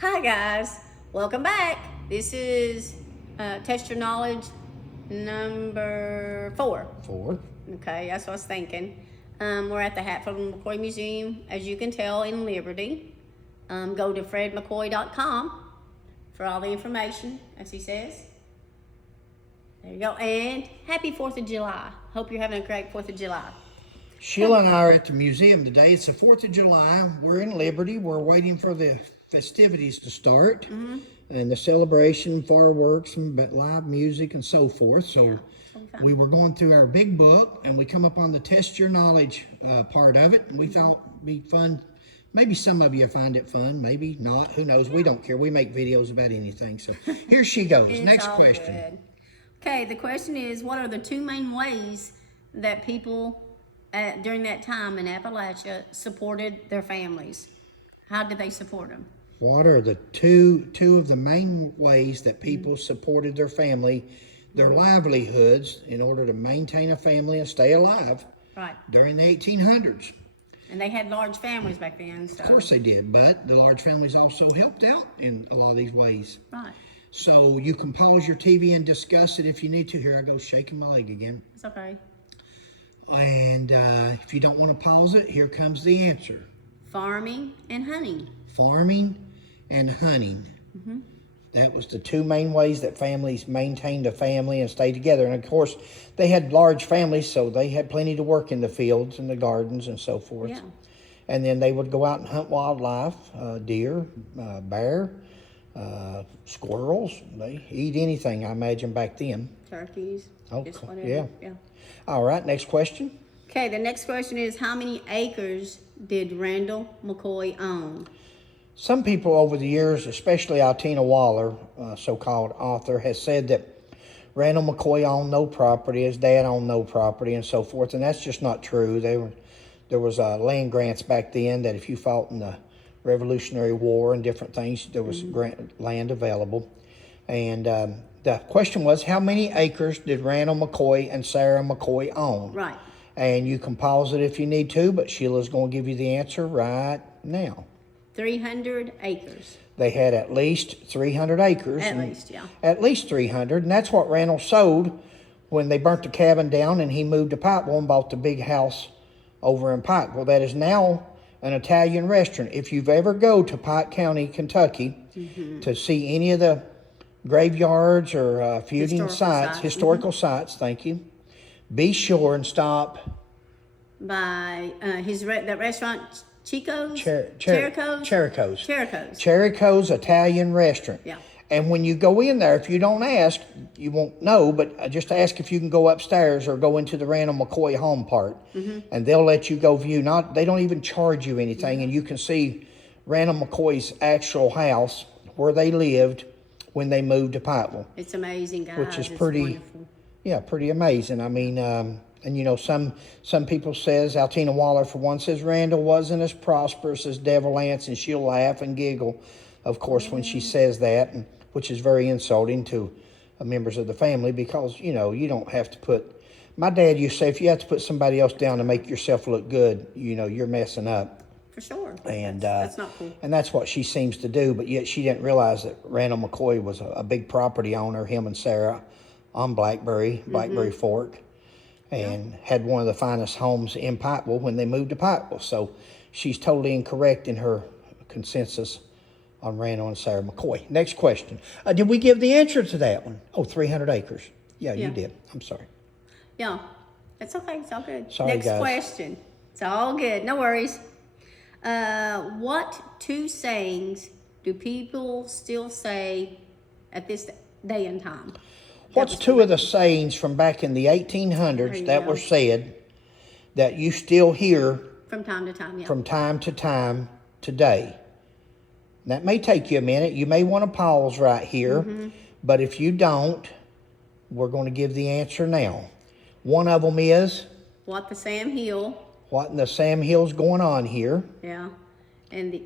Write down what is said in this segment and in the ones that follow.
Hi guys, welcome back. This is Test Your Knowledge number 4. 4. Okay, that's what I was thinking. We're at the Hatfield and McCoy Museum, as you can tell, in Liberty. Go to fredmccoy.com for all the information, as he says. There you go. And happy 4th of July. Hope you're having a great 4th of July. Sheila and I are at the museum today. It's the 4th of July. We're in Liberty. We're waiting for the festivities to start and the celebration, fireworks, and live music and so forth. So we were going through our big book and we come up on the Test Your Knowledge part of it. And we thought it'd be fun. Maybe some of you find it fun, maybe not. Who knows? We don't care. We make videos about anything. So here she goes. Next question. Good. Okay, the question is, what are the 2 main ways that people during that time in Appalachia supported their families? How did they support them? What are the two of the main ways that people supported their family, their livelihoods, in order to maintain a family and stay alive during the 1800s? And they had large families back then. So. Of course they did, but the large families also helped out in a lot of these ways. Right. So you can pause your TV and discuss it if you need to. Here I go shaking my leg again. It's okay. And if you don't want to pause it, here comes the answer. Farming and hunting. Farming and hunting. That was the 2 main ways that families maintained a family and stayed together. And of course, they had large families, so they had plenty to work in the fields and the gardens and so forth. Yeah. And then they would go out and hunt wildlife, deer, bear, squirrels. They eat anything, I imagine, back then. Turkeys. Oh, just whatever. yeah. All right, next question. Okay, the next question is, how many acres did Randall McCoy own? Some people over the years, especially Altina Waller, so-called author, has said that Randall McCoy owned no property, his dad owned no property, and so forth, and that's just not true. There was land grants back then that if you fought in the Revolutionary War and different things, there was land available. And the question was, how many acres did Randall McCoy and Sarah McCoy own? Right. And you can pause it if you need to, but Sheila's going to give you the answer right now. 300 acres. They had at least 300 acres. At least, yeah. At least 300, and that's what Randall sold when they burnt the cabin down and he moved to Pikeville and bought the big house over in Pikeville. That is now an Italian restaurant. If you've ever go to Pike County, Kentucky, to see any of the graveyards or feuding sites, historical sites, thank you, be sure and stop by that restaurant, Chico's? Cherico's Italian restaurant. Yeah. And when you go in there, if you don't ask, you won't know, but just ask if you can go upstairs or go into the Randall McCoy home part, and they'll let you go view. They don't even charge you anything, and you can see Randall McCoy's actual house where they lived when they moved to Pikeville. It's amazing, guys. Which is pretty amazing. I mean, and you know, some people says, Altina Waller for one says Randall wasn't as prosperous as Devil Anse, and she'll laugh and giggle, of course, when she says that, which is very insulting to members of the family, because, you know, you don't have to put, my dad used to say, if you have to put somebody else down to make yourself look good, you know, you're messing up. For sure. And that's not cool. And that's what she seems to do, but yet she didn't realize that Randall McCoy was a big property owner, him and Sarah, on Blackberry Fork, and had one of the finest homes in Pikeville when they moved to Pikeville. So she's totally incorrect in her consensus on Randall and Sarah McCoy. Next question. Did we give the answer to that one? Oh, 300 acres. Yeah, you did. I'm sorry. Yeah, it's okay. It's all good. Sorry, Next guys. question. It's all good. No worries. What 2 sayings do people still say at this day and time? What's 2 of the sayings from back in the 1800s that were said that you still hear from time to time? Yeah. From time to time today? That may take you a minute. You may want to pause right here, but if you don't, we're going to give the answer now. One of them is, what in the Sam Hill's going on here? Yeah. And the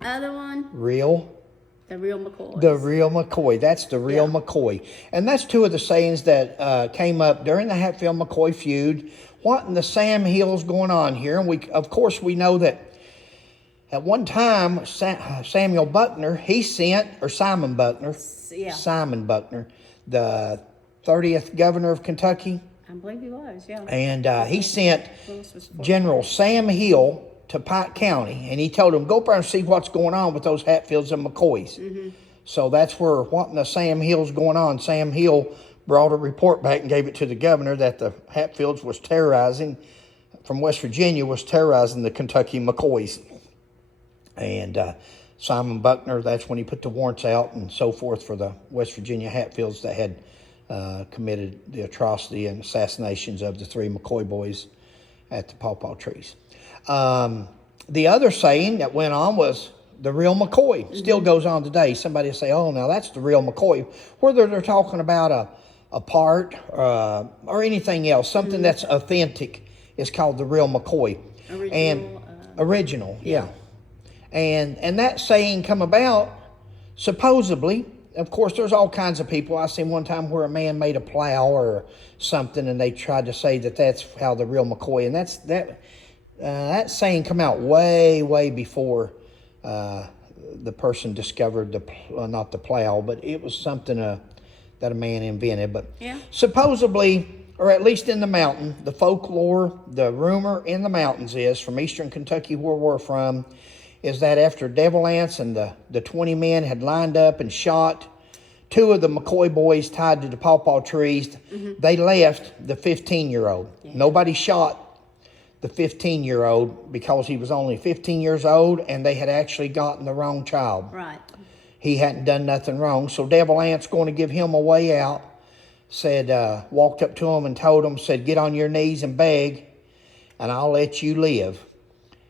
other one? The real McCoy. The real McCoy. That's the real McCoy. And that's 2 of the sayings that came up during the Hatfield-McCoy feud. What in the Sam Hill's going on here? And of course, we know that at one time, Samuel Buckner, he sent, or Simon Buckner, Yeah. Simon Buckner, the 30th governor of Kentucky, I believe he was, yeah. and he sent Willis was 14. General Sam Hill to Pike County, and he told him, go up there and see what's going on with those Hatfields and McCoys. So that's where, what in the Sam Hill's going on. Sam Hill brought a report back and gave it to the governor that the Hatfields was terrorizing, from West Virginia, was terrorizing the Kentucky McCoys. And Simon Buckner, that's when he put the warrants out and so forth for the West Virginia Hatfields that had committed the atrocity and assassinations of the 3 McCoy boys at the pawpaw trees. The other saying that went on was the real McCoy. Still goes on today. Somebody will say, oh, now that's the real McCoy. Whether they're talking about a part or anything else, something that's authentic is called the real McCoy. Original, yeah. And that saying come about, supposedly, of course, there's all kinds of people. I seen one time where a man made a plow or something, and they tried to say that that's how the real McCoy, and that saying come out way before the person discovered not the plow, but it was something that a man invented. But supposedly, or at least in the mountain, the folklore, the rumor in the mountains is, from eastern Kentucky where we're from, is that after Devil Anse and the 20 men had lined up and shot 2 of the McCoy boys tied to the pawpaw trees, they left the 15-year-old. Nobody shot the 15-year-old because he was only 15 years old and they had actually gotten the wrong child. Right. He hadn't done nothing wrong. So Devil Anse going to give him a way out, said, walked up to him and told him, said, get on your knees and beg and I'll let you live.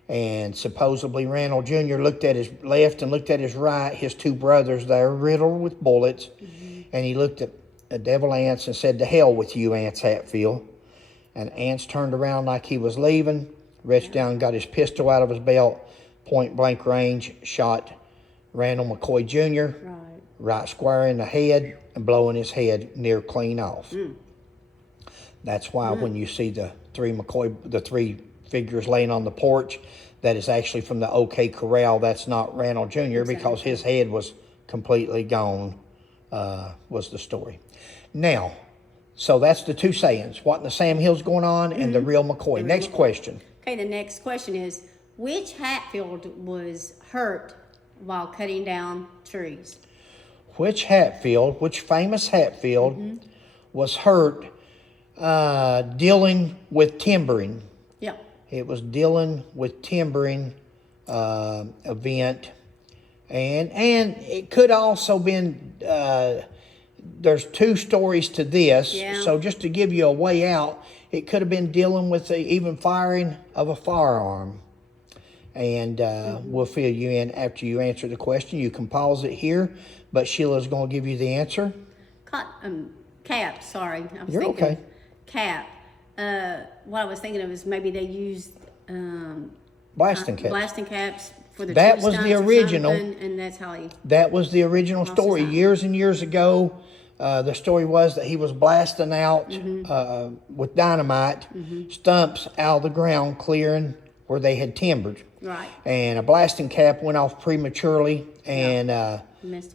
And supposedly Randall Jr. looked at his left and looked at his right, his 2 brothers there riddled with bullets. And he looked at Devil Anse and said, to hell with you, Anse Hatfield. And Anse turned around like he was leaving, reached down, got his pistol out of his belt, point blank range, shot Randall McCoy Jr. Right square in the head and blowing his head near clean off. That's why when you see the 3 figures laying on the porch, that is actually from the OK Corral. That's not Randall Jr. because his head was completely gone, was the story. Now, so that's the 2 sayings. What in the Sam Hill's going on and the real McCoy. Next question. Okay, the next question is, which Hatfield was hurt while cutting down trees? Which famous Hatfield was hurt dealing with timbering? Yeah. It was dealing with timbering event. And it could also been, there's 2 stories to this. Yeah. So just to give you a way out, it could have been dealing with the even firing of a firearm. And we'll fill you in after you answer the question. You can pause it here, but Sheila's going to give you the answer. Cap, sorry. You're okay. Cap. What I was thinking of is maybe they used Blasting caps. Blasting caps for the That tree was the stunts or original. something, and that's how he. That was the original story. his eye. Years and years ago, the story was that he was blasting out with dynamite stumps out of the ground, clearing where they had timbered. Right. And a blasting cap went off prematurely and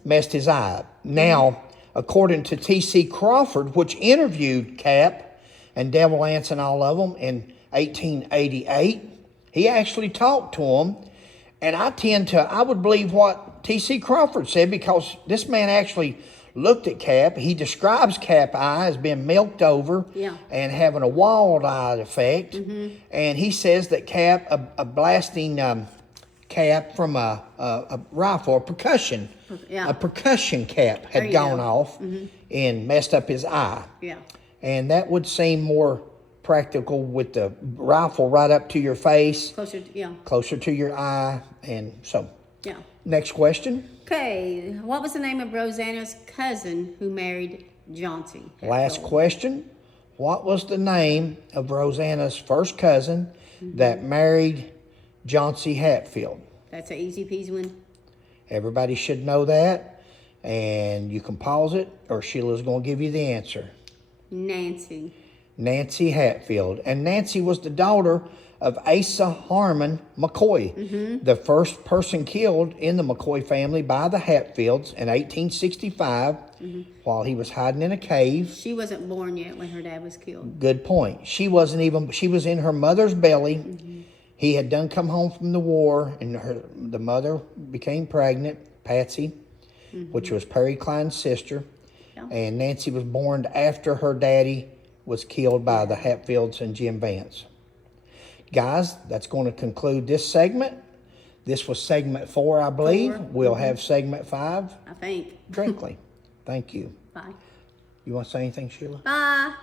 messed his eye up. Now, according to T.C. Crawford, which interviewed Cap and Devil Anse and all of them in 1888, he actually talked to them. And I would believe what T.C. Crawford said, because this man actually looked at Cap. He describes Cap eye as being milked over and having a walled eye effect. And he says that Cap, a blasting cap from a rifle, a percussion cap had gone off and messed up his eye. Yeah. And that would seem more practical with the rifle right up to your face. Closer to your eye. And so. Yeah. Next question. Okay, what was the name of Rosanna's cousin who married Johnsy? Last question. What was the name of Rosanna's first cousin that married Johnsy Hatfield? That's an easy peasy one. Everybody should know that. And you can pause it, or Sheila's going to give you the answer. Nancy. Nancy Hatfield. And Nancy was the daughter of Asa Harmon McCoy, the first person killed in the McCoy family by the Hatfields in 1865 while he was hiding in a cave. She wasn't born yet when her dad was killed. Good point. She was in her mother's belly. He had done come home from the war, and the mother became pregnant, Patsy, which was Perry Klein's sister. Yeah. And Nancy was born after her daddy was killed by the Hatfields and Jim Vance. Guys, that's going to conclude this segment. This was segment 4, I believe. 4. We'll have segment 5 I think. directly. Thank you. Bye. You want to say anything, Sheila? Bye.